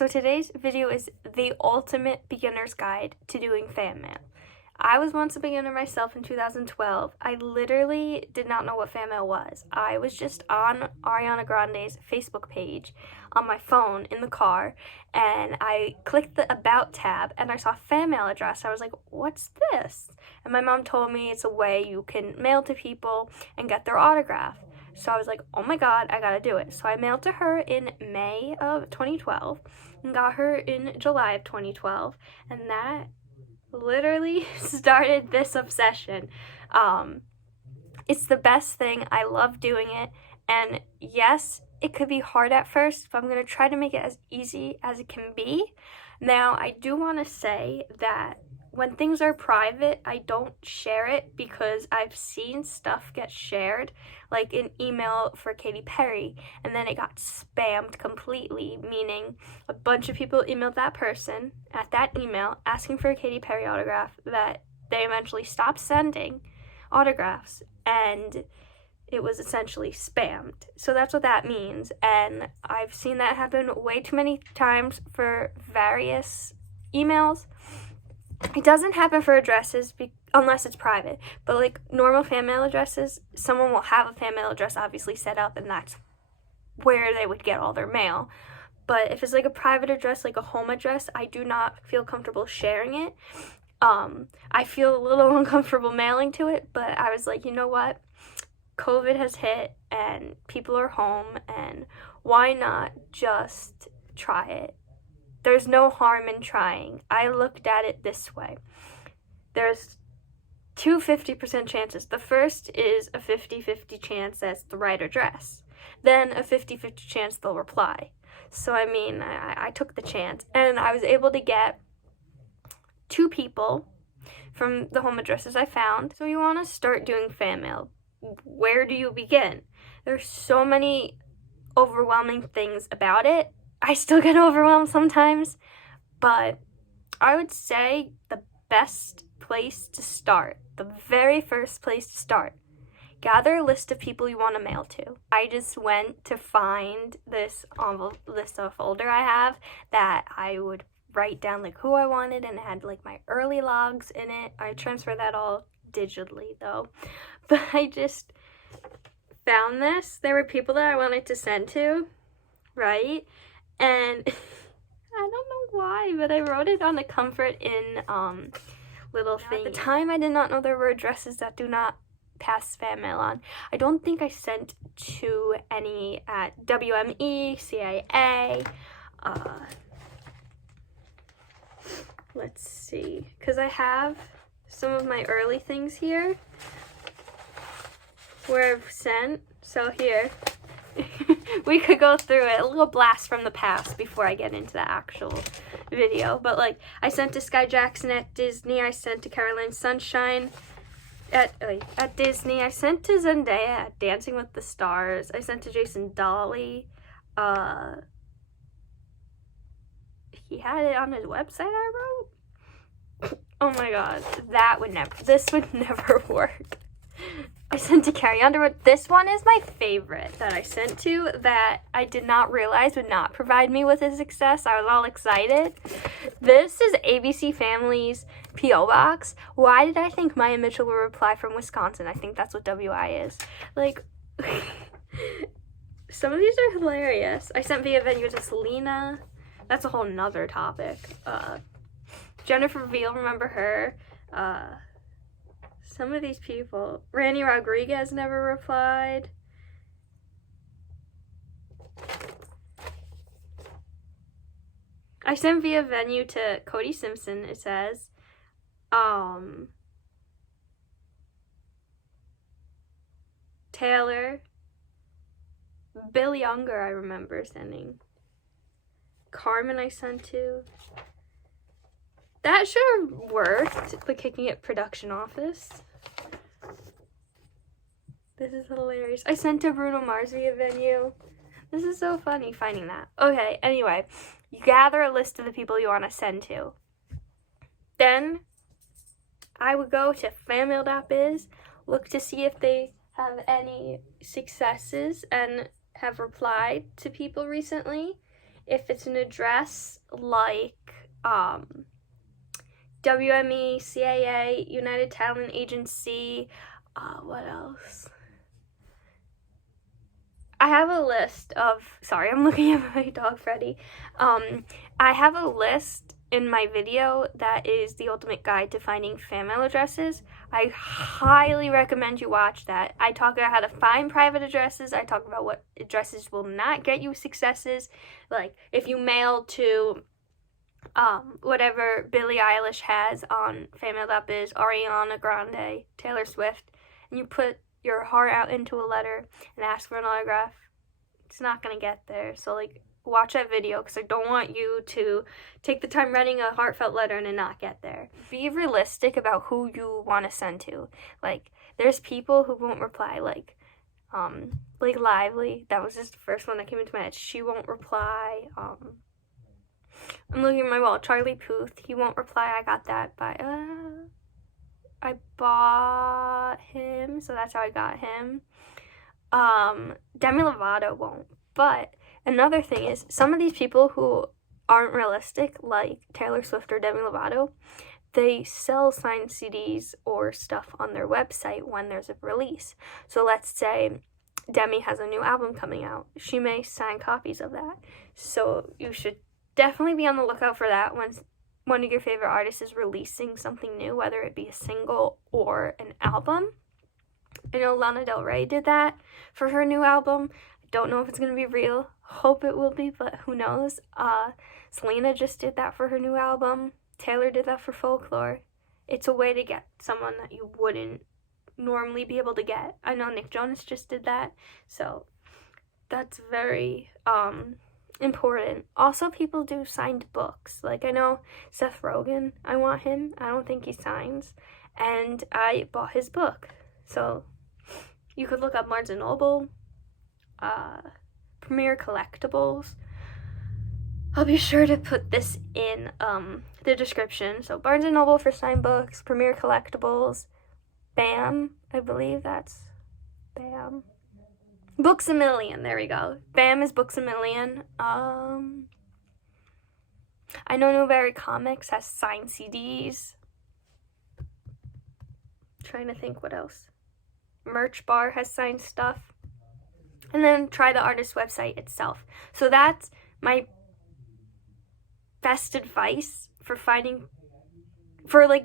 So today's video is the ultimate beginner's guide to doing fan mail. I was once a beginner myself in 2012. I literally did not know what fan mail was. I was just on Ariana Grande's Facebook page on my phone in the car, and I clicked the About tab, and I saw fan mail address. I was like, what's this? And my mom told me it's a way you can mail to people and get their autograph. So I was like, oh my god, I gotta do it. So I mailed to her in May of 2012 and got her in July of 2012, and that literally started this obsession. It's the best thing. I love doing it, and yes, it could be hard at first, but I'm going to try to make it as easy as it can be. Now, I do want to say that when things are private, I don't share it because I've seen stuff get shared, like an email for Katy Perry, and then it got spammed completely, meaning a bunch of people emailed that person at that email asking for a Katy Perry autograph that they eventually stopped sending autographs, and it was essentially spammed. So that's what that means, and I've seen that happen way too many times for various emails. It doesn't happen for addresses unless it's private, but like normal fan mail addresses, someone will have a fan mail address obviously set up, and that's where they would get all their mail. But if it's like a private address, like a home address, I do not feel comfortable sharing it. I feel a little uncomfortable mailing to it, but I was like, you know what? COVID has hit and people are home, and why not just try it? There's no harm in trying. I looked at it this way. There's two 50% chances. The first is a 50-50 chance that's the right address. Then a 50-50 chance they'll reply. So, I mean, I took the chance. And I was able to get 2 people from the home addresses I found. So you want to start doing fan mail. Where do you begin? There's so many overwhelming things about it. I still get overwhelmed sometimes, but I would say the best place to start, the very first place to start, gather a list of people you want to mail to. I just went to find this envelope, folder I have that I would write down like who I wanted, and it had like my early logs in it. I transfer that all digitally though, but I just found this. There were people that I wanted to send to, right? And I don't know why, but I wrote it on a comfort in little thing. At the time, I did not know there were addresses that do not pass fan mail on. I don't think I sent to any at WME, CIA. Let's see, because I have some of my early things here where I've sent. So here. We could go through it, a little blast from the past before I get into the actual video. But like, I sent to Sky Jackson at Disney, I sent to Caroline Sunshine at Disney, I sent to Zendaya at Dancing with the Stars, I sent to Jason Dolly. He had it on his website I wrote. Oh my god, this would never work. I sent to Carrie Underwood. This one is my favorite that I sent to that I did not realize would not provide me with a success. I was all excited. This is ABC Family's P.O. Box. Why did I think Maya Mitchell would reply from Wisconsin? I think that's what WI is. Like, some of these are hilarious. I sent via venue to Selena. That's a whole nother topic. Jennifer Veal, remember her? Some of these people. Randy Rodriguez never replied. I sent via venue to Cody Simpson, it says. Taylor. Bill Younger, I remember sending. Carmen I sent to. That should have worked, the Kicking It production office. This is hilarious. I sent to Bruno Mars via venue. This is so funny finding that. Okay, anyway, you gather a list of the people you want to send to. Then I would go to fanmail.biz, look to see if they have any successes and have replied to people recently. if it's an address like WME, CAA, United Talent Agency, what else? I have a list of, sorry, I'm looking at my dog Freddy. I have a list in my video that is the ultimate guide to finding fan mail addresses. I highly recommend you watch that. I talk about how to find private addresses. I talk about what addresses will not get you successes. Like if you mail to whatever Billie Eilish has on fanmail.biz, Ariana Grande, Taylor Swift, and you put your heart out into a letter and ask for an autograph, it's not going to get there. So, like, watch that video because I don't want you to take the time writing a heartfelt letter and it not get there. Be realistic about who you want to send to. Like, there's people who won't reply, like Lively. That was just the first one that came into my head. She won't reply. I'm looking at my wall. Charlie Puth, he won't reply. I got that by, I bought him, so that's how I got him. Demi Lovato won't. But another thing is, some of these people who aren't realistic, like Taylor Swift or Demi Lovato, they sell signed CDs or stuff on their website when there's a release. So let's say Demi has a new album coming out. She may sign copies of that. So you should definitely be on the lookout for that when one of your favorite artists is releasing something new, whether it be a single or an album. I know Lana Del Rey did that for her new album. I don't know if it's going to be real. Hope it will be, but who knows. Selena just did that for her new album. Taylor did that for Folklore. It's a way to get someone that you wouldn't normally be able to get. I know Nick Jonas just did that, so that's very important. Also, people do signed books. Like, I know Seth Rogen, I want him. I don't think he signs. And I bought his book. So, you could look up Barnes & Noble, Premier Collectibles. I'll be sure to put this in the description. So, Barnes & Noble for signed books, Premier Collectibles, BAM, I believe that's BAM. Books A Million, there we go. BAM is Books A Million. I know Newberry Comics has signed CDs. Trying to think what else. Merch Bar has signed stuff. And then try the artist's website itself. So that's my best advice for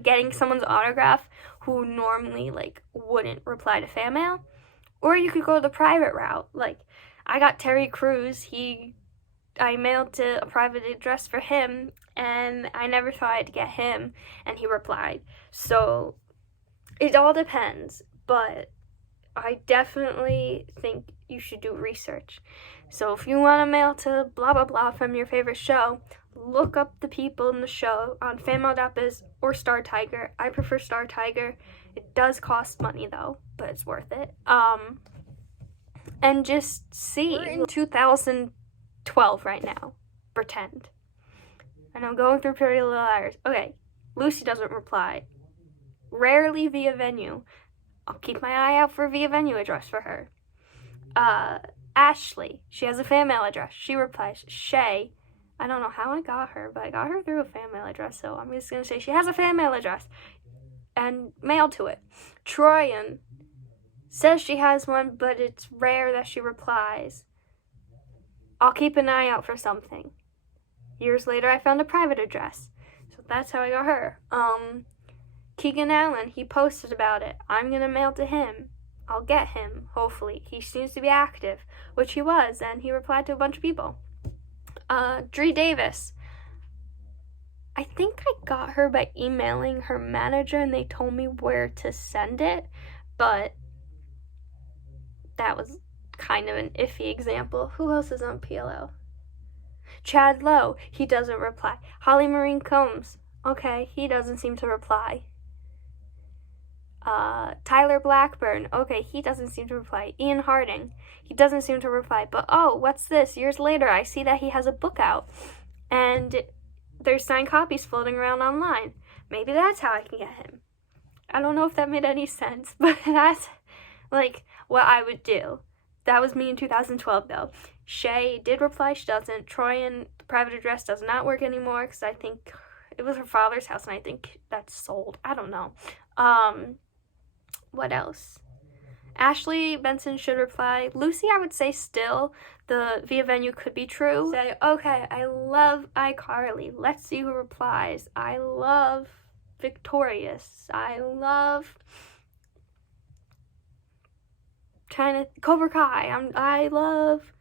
getting someone's autograph who normally wouldn't reply to fan mail. Or you could go the private route. Like, I got Terry Crews. I mailed to a private address for him, and I never thought I'd get him, and he replied. So, it all depends, but I definitely think you should do research. So, if you want to mail to blah, blah, blah from your favorite show, look up the people in the show on fanmail.biz or Star Tiger. I prefer Star Tiger. It does cost money, though, but it's worth it. And just see. We're in 2012 right now. Pretend. And I'm going through Pretty Little Liars. Okay, Lucy doesn't reply. Rarely via venue. I'll keep my eye out for a via venue address for her. Ashley, she has a fan mail address. She replies. Shay, I don't know how I got her, but I got her through a fan mail address, so I'm just going to say she has a fan mail address. And mail to it. Troyan says she has one, but it's rare that she replies. I'll keep an eye out for something. Years later, I found a private address. So that's how I got her. Keegan Allen, he posted about it. I'm going to mail to him. I'll get him, hopefully. He seems to be active, which he was, and he replied to a bunch of people. Dree Davis. I think I got her by emailing her manager and they told me where to send it, but that was kind of an iffy example. Who else is on PLO? Chad Lowe, he doesn't reply. Holly Marine Combs, okay, he doesn't seem to reply. Tyler Blackburn, okay, he doesn't seem to reply. Ian Harding, he doesn't seem to reply. But oh, what's this? Years later, I see that he has a book out, and there's signed copies floating around online. Maybe that's how I can get him. I don't know if that made any sense, but that's what I would do. That was me in 2012, though. Shay did reply, she doesn't. Troy and the private address does not work anymore because I think it was her father's house and I think that's sold. I don't know. What else? Ashley Benson should reply. Lucy, I would say still, the via venue could be true. Say, okay, I love iCarly. Let's see who replies. I love Victorious. I love Cobra Kai. I love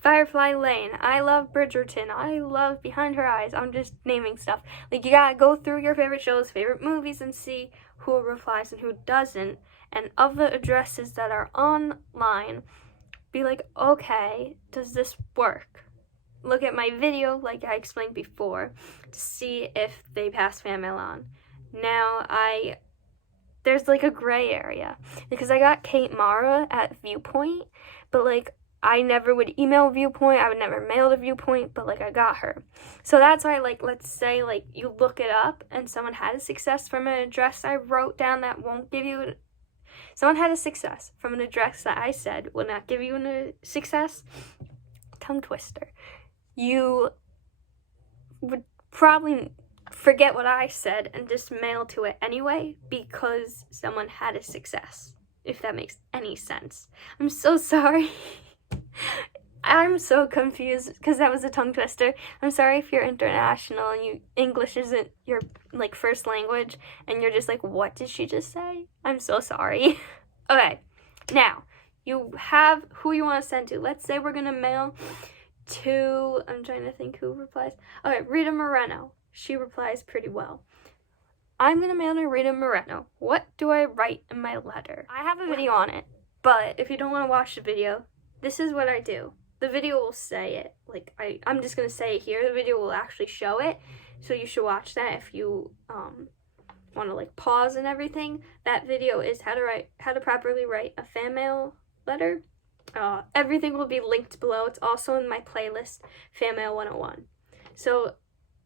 Firefly Lane. I love Bridgerton. I love Behind Her Eyes. I'm just naming stuff. Like, you gotta go through your favorite shows, favorite movies, and see who replies and who doesn't. And of the addresses that are online, be like, okay, does this work? Look at my video, like I explained before, to see if they pass fan mail on. Now, there's like a gray area, because I got Kate Mara at Viewpoint, but like, I never would email Viewpoint, I would never mail to Viewpoint, but like, I got her. So that's why, like, let's say, like, you look it up, and someone had a success from an address I wrote down that won't give you someone had a success from an address that I said will not give you a success. Tongue twister. You would probably forget what I said and just mail to it anyway because someone had a success, if that makes any sense. I'm so sorry. I'm so confused because that was a tongue twister. I'm sorry if you're international and English isn't your like first language and you're just like, what did she just say? I'm so sorry. Okay, now you have who you want to send to. Let's say we're gonna mail to, I'm trying to think who replies. Okay, Rita Moreno. She replies pretty well. I'm gonna mail to Rita Moreno. What do I write in my letter? I have a video on it, but if you don't want to watch the video, this is what I do. The video will say it. Like, I'm just going to say it here. The video will actually show it. So you should watch that if you want to, like, pause and everything. That video is how to properly write a fan mail letter. Everything will be linked below. It's also in my playlist, Fan Mail 101. So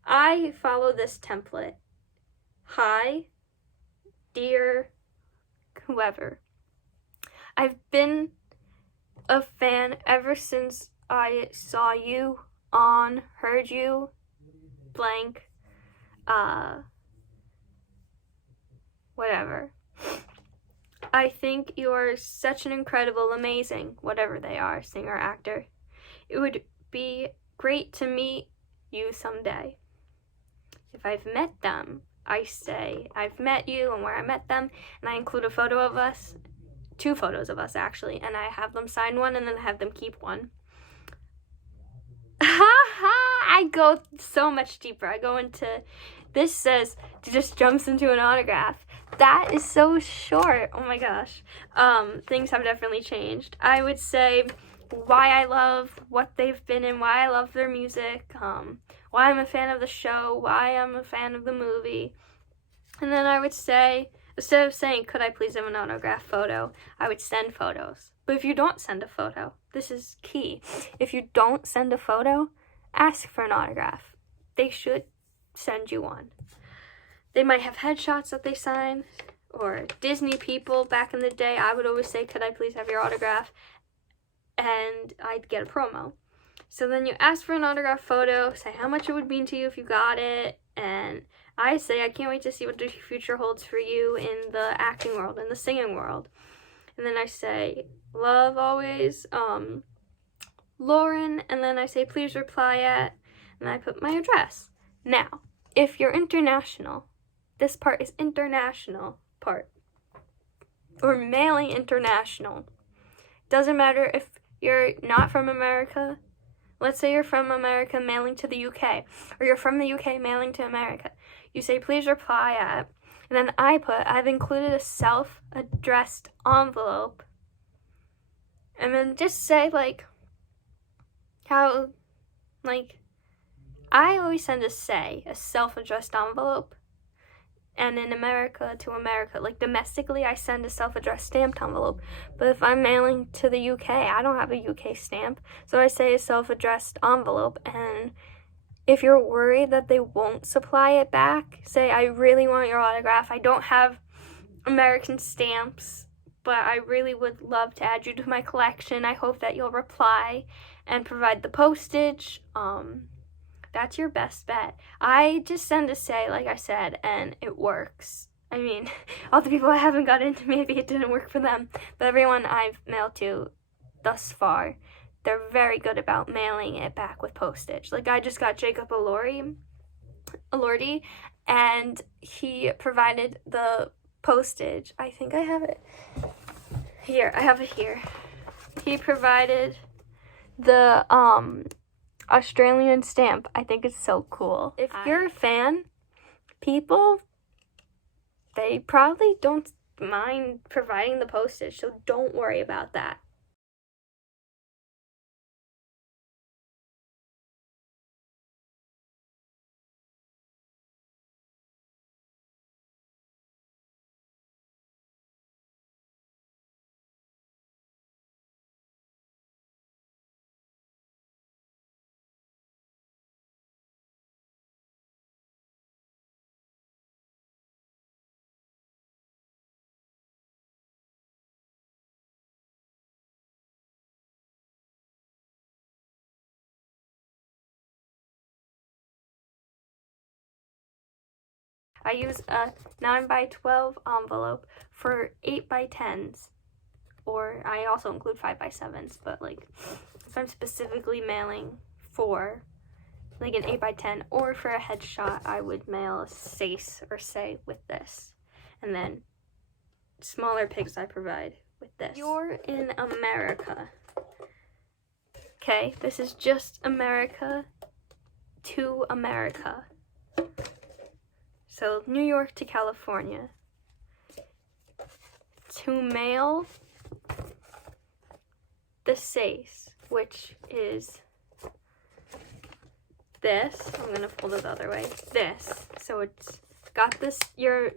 I follow this template. Hi, dear whoever. I've been a fan ever since I saw you on, heard you, blank, whatever. I think you are such an incredible, amazing, whatever they are, singer, actor. It would be great to meet you someday. If I've met them, I say, I've met you and where I met them, and I include a photo of us. 2 photos of us, actually, and I have them sign one and then have them keep one. I go so much deeper. I go into, this says, just jumps into an autograph. That is so short. Oh my gosh. Things have definitely changed. I would say why I love what they've been in, why I love their music, why I'm a fan of the show, why I'm a fan of the movie. And then I would say, instead of saying, could I please have an autograph photo, I would send photos. But if you don't send a photo, this is key. If you don't send a photo, ask for an autograph. They should send you one. They might have headshots that they sign, or Disney people back in the day. I would always say, could I please have your autograph? And I'd get a promo. So then you ask for an autograph photo, say how much it would mean to you if you got it, and I say, I can't wait to see what the future holds for you in the acting world, in the singing world. And then I say, love always, Lauren. And then I say, please reply at, and I put my address. Now, if you're international, this part is international part, or mailing international. Doesn't matter if you're not from America. Let's say you're from America mailing to the UK, or you're from the UK mailing to America. You say, please reply at, and then I've included a self-addressed envelope, and then just say, like, how, like, I always send a self-addressed envelope, and in America to America, like, domestically, I send a self-addressed stamped envelope, but if I'm mailing to the UK, I don't have a UK stamp, so I say a self-addressed envelope, and if you're worried that they won't supply it back, say, I really want your autograph, I don't have American stamps, but I really would love to add you to my collection. I hope that you'll reply and provide the postage. That's your best bet. I just send a say, like I said, and it works. I mean, all the people I haven't got into, maybe it didn't work for them, but everyone I've mailed to thus far, they're very good about mailing it back with postage. Like, I just got Jacob Elordi, and he provided the postage. I think I have it here. I have it here. He provided the Australian stamp. I think it's so cool. If you're a fan, people, they probably don't mind providing the postage, so don't worry about that. I use a 9x12 envelope for 8x10s, or I also include 5x7s, but like if I'm specifically mailing for like an 8x10 or for a headshot, I would mail a SACE or say with this, and then smaller pics I provide with this. You're in America. Okay, this is just America to America. So New York to California. To mail the SACE, which is this. I'm gonna fold it the other way. This. So it's got this, your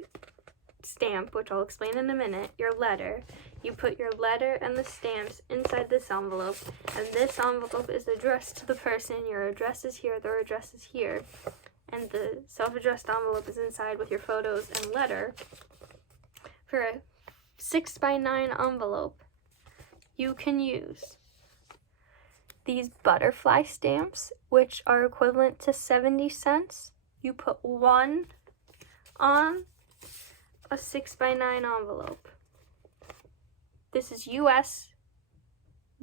stamp, which I'll explain in a minute, your letter. You put your letter and the stamps inside this envelope, and this envelope is addressed to the person. Your address is here, their address is here, and the self-addressed envelope is inside with your photos and letter. For a 6x9 envelope, you can use these butterfly stamps, which are equivalent to 70 cents. You put one on a 6x9 envelope. This is US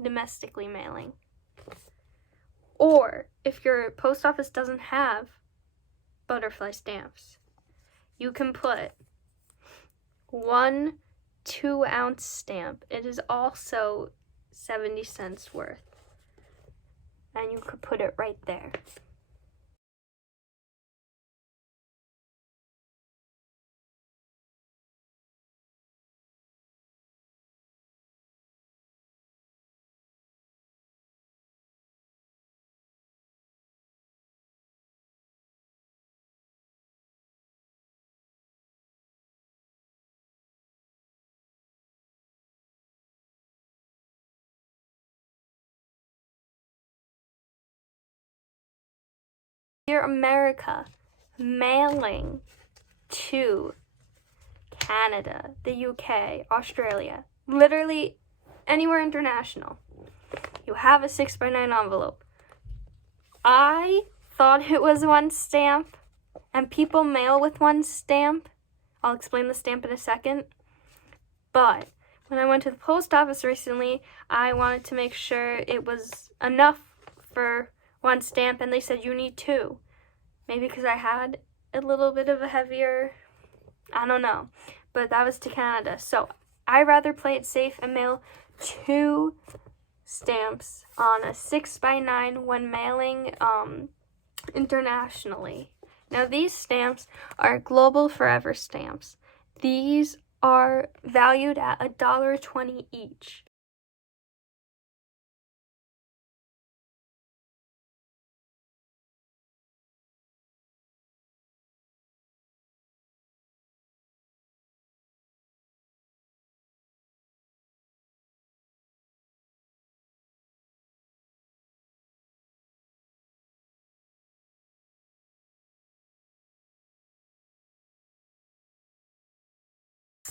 domestically mailing. Or if your post office doesn't have butterfly stamps, you can put one 2-ounce stamp. It is also 70 cents worth. And you could put it right there. Dear America, mailing to Canada, the UK, Australia, literally anywhere international. You have a 6x9 envelope. I thought it was one stamp, and people mail with one stamp. I'll explain the stamp in a second. But when I went to the post office recently, I wanted to make sure it was enough for one stamp, and they said you need two. Maybe because I had a little bit of a heavier, I don't know, but that was to Canada. So I rather play it safe and mail 2 stamps on a 6x9 when mailing internationally. Now these stamps are Global Forever stamps. These are valued at $1.20 each.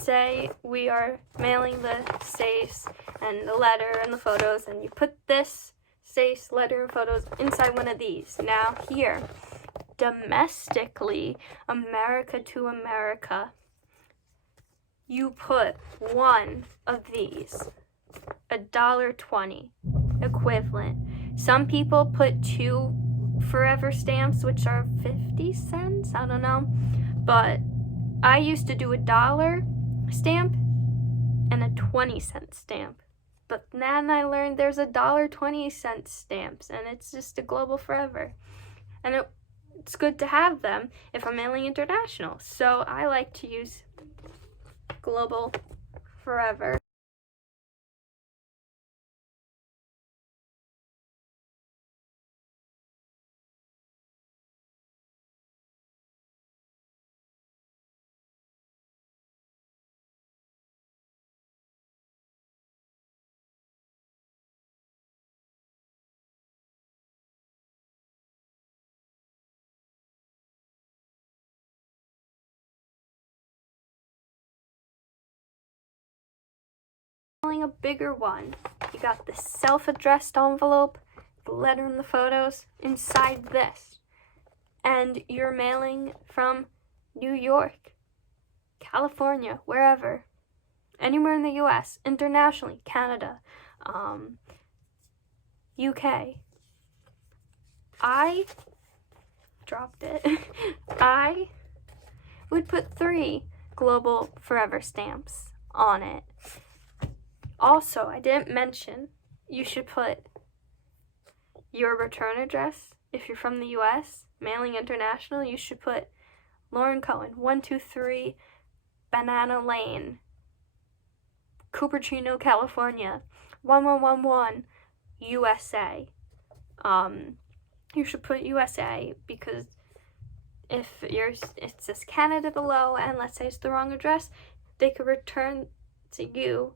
say we are mailing the stace and the letter and the photos, and you put this stace, letter, and photos inside one of these. Now here, domestically, America to America, you put one of these, $1.20 equivalent. Some people put 2 forever stamps, which are 50 cents, I don't know, but I used to do $1 stamp and a 20-cent stamp. But then I learned there's $1.20 stamps, and it's just a global forever. And it's good to have them if I'm mailing international. So I like to use global forever. A bigger one, you got the self-addressed envelope, the letter and the photos inside this, and you're mailing from New York, California, wherever, anywhere in the US, internationally, Canada, UK. I dropped it. I would put 3 global forever stamps on it. Also, I didn't mention, you should put your return address. If you're from the US, mailing international, you should put Lauren Cohen, 123 Banana Lane, Cupertino, California, 1111, USA. You should put USA because if it says Canada below, and let's say it's the wrong address, they could return to you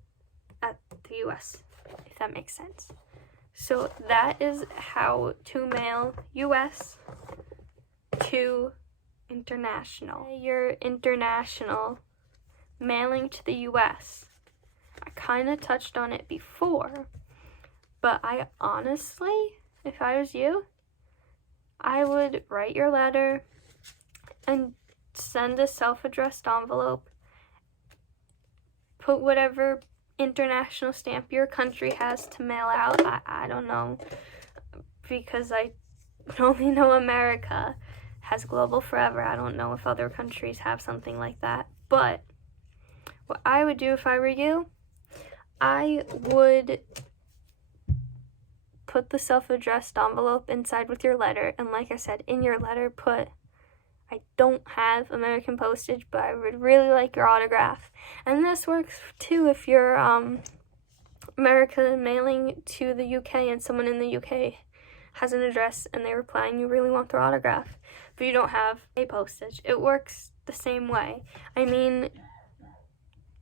at the US, if that makes sense. So that is how to mail US to international. Your international mailing to the US. I kind of touched on it before, but I honestly, if I was you, I would write your letter and send a self-addressed envelope, put whatever international stamp your country has to mail out. I don't know, because I only know America has global forever. I don't know if other countries have something like that. But what I would do if I were you, I would put the self-addressed envelope inside with your letter, and like I said, in your letter put, I don't have American postage, but I would really like your autograph. And this works too if you're American mailing to the UK and someone in the UK has an address and they reply and you really want their autograph, but you don't have a postage. It works the same way. I mean,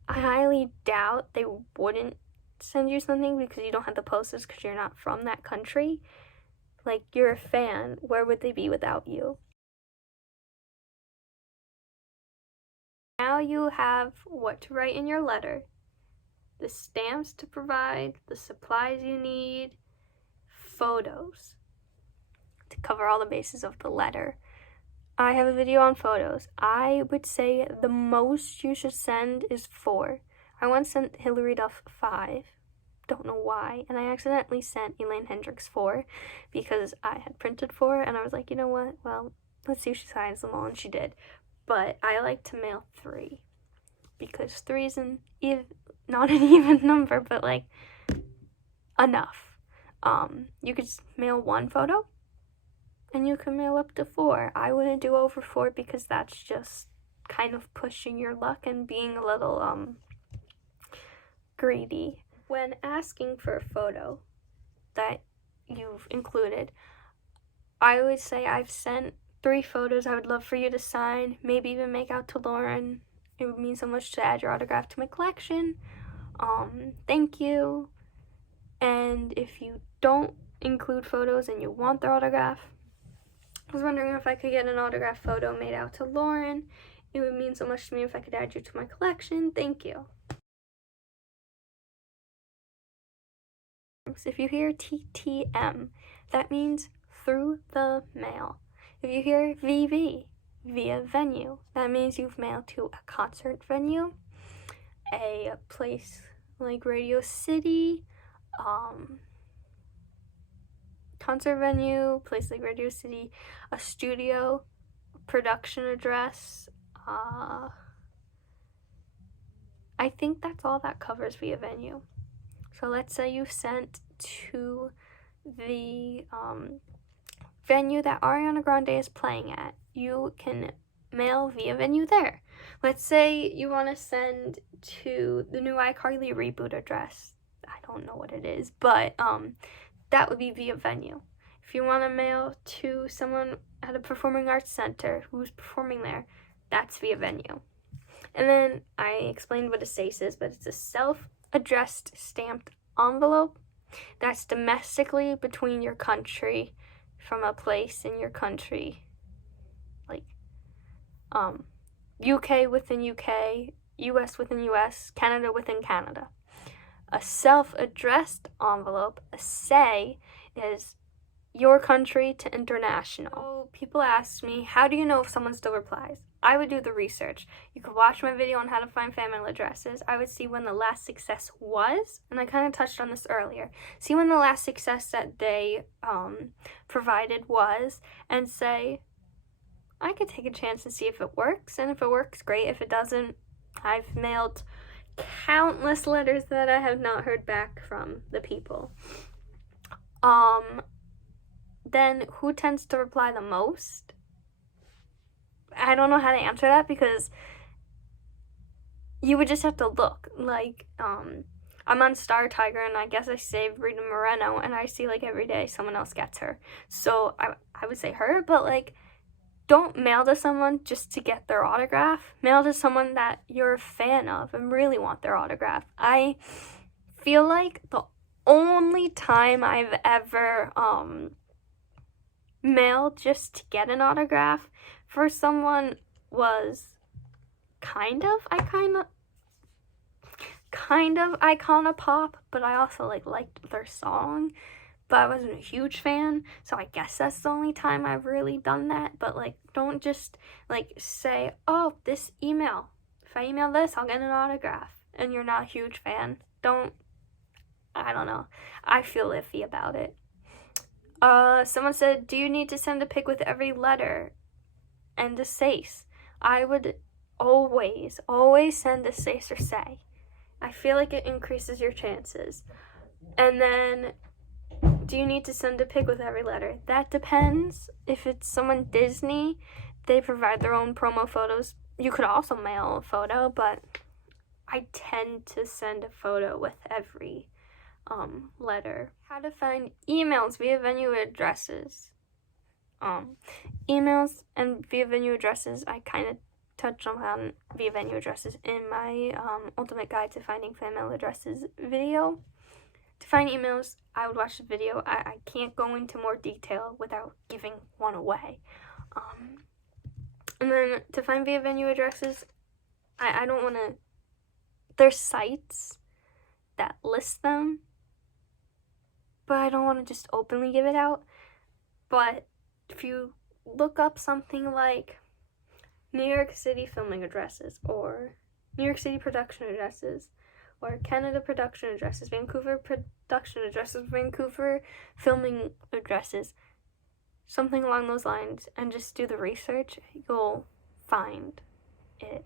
I highly doubt they wouldn't send you something because you don't have the postage because you're not from that country. Like, you're a fan. Where would they be without you? Now you have what to write in your letter, the stamps to provide, the supplies you need, photos to cover all the bases of the letter. I have a video on photos. I would say the most you should send is 4. I once sent Hillary Duff 5. Don't know why. And I accidentally sent Elaine Hendricks 4 because I had printed 4 and I was like, you know what? Well, let's see if she signs them all, and she did. But I like to mail 3 because 3 is not an even number, but like enough. You could just mail 1 photo and you can mail up to 4. I wouldn't do over 4 because that's just kind of pushing your luck and being a little greedy. When asking for a photo that you've included, I would say I've sent 3 photos I would love for you to sign, maybe even make out to Lauren. It would mean so much to add your autograph to my collection. Thank you. And if you don't include photos and you want their autograph, I was wondering if I could get an autograph photo made out to Lauren It would mean so much to me if I could add you to my collection. Thank you. If you hear TTM, that means through the mail. If you hear VV, via venue, that means you've mailed to a concert venue, a place like Radio City, concert venue, place like Radio City, a studio, production address. I think that's all that covers via venue. So let's say you sent to the venue that Ariana Grande is playing at. You can mail via venue there. Let's say you want to send to the new iCarly reboot address. I don't know what it is, but that would be via venue. If you want to mail to someone at a performing arts center who's performing there, that's via venue. And then I explained what a SACE is, but it's a self-addressed stamped envelope that's domestically between your country, from a place in your country, like UK within UK, US within US, Canada within Canada. A self-addressed envelope, a SAY, is your country to international. So people ask me, how do you know if someone still replies? I would do the research. You could watch my video on how to find fan mail addresses. I would see when the last success was, and I kind of touched on this earlier. See when the last success that they provided was, and say, I could take a chance and see if it works, and if it works, great. If it doesn't, I've mailed countless letters that I have not heard back from the people. Then who tends to reply the most? I don't know how to answer that, because you would just have to look. Like, I'm on Star Tiger, and I guess I saved Rita Moreno, and I see, like, every day someone else gets her. So I would say her, but, like, don't mail to someone just to get their autograph. Mail to someone that you're a fan of and really want their autograph. I feel like the only time I've ever mailed just to get an autograph for someone was kind of Iconopop, but I also liked their song, but I wasn't a huge fan, so I guess that's the only time I've really done that. But don't just say, oh, this email, if I email this, I'll get an autograph, and you're not a huge fan. I don't know, I feel iffy about it. Someone said, do you need to send a pic with every letter and a SACE? I would always send a SACE or SAY. I feel like it increases your chances. And then, do you need to send a pic with every letter? That depends. If it's someone Disney, they provide their own promo photos. You could also mail a photo, but I tend to send a photo with every letter. How to find emails via venue addresses. Emails and via venue addresses, I kind of touched on via venue addresses in my ultimate guide to finding fan mail addresses video. To find emails, I would watch the video. I can't go into more detail without giving one away. And then to find via venue addresses, I don't want to, there's sites that list them, but I don't want to just openly give it out. But if you look up something like New York City filming addresses, or New York City production addresses, or Canada production addresses, Vancouver production addresses, Vancouver filming addresses, something along those lines, and just do the research, you'll find it.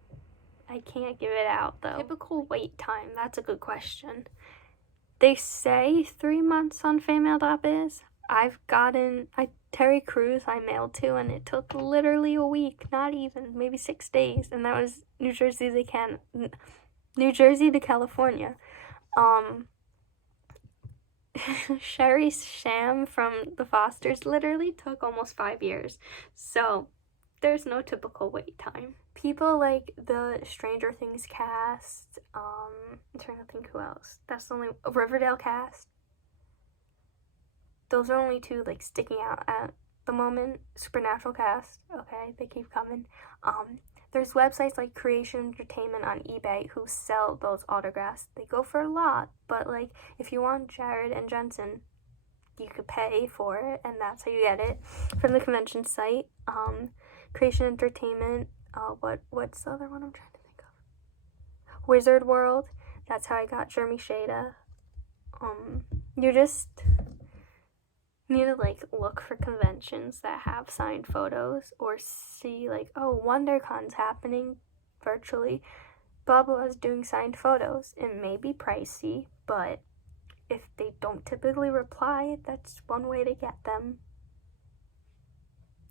I can't give it out, though. Typical wait time, that's a good question. They say 3 months on fanmail.biz. I've gotten, Terry Crews I mailed to, and it took literally a week, not even, maybe 6 days, and that was New Jersey to California. Sherry Sham from The Fosters literally took almost 5 years, so there's no typical wait time. People like the Stranger Things cast, I'm trying to think who else. That's the only, Riverdale cast. Those are only two sticking out at the moment. Supernatural cast, okay, they keep coming. There's websites like Creation Entertainment on eBay who sell those autographs. They go for a lot, but like if you want Jared and Jensen, you could pay for it, and that's how you get it from the convention site. Creation Entertainment. What's the other one I'm trying to think of? Wizard World. That's how I got Jeremy Shada. You just need to like look for conventions that have signed photos, or see like, oh, WonderCon's happening virtually. Blah blah is doing signed photos. It may be pricey, but if they don't typically reply, that's one way to get them.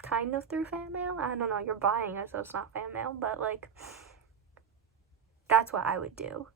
Kind of through fan mail. I don't know, you're buying it, so it's not fan mail, but like, that's what I would do.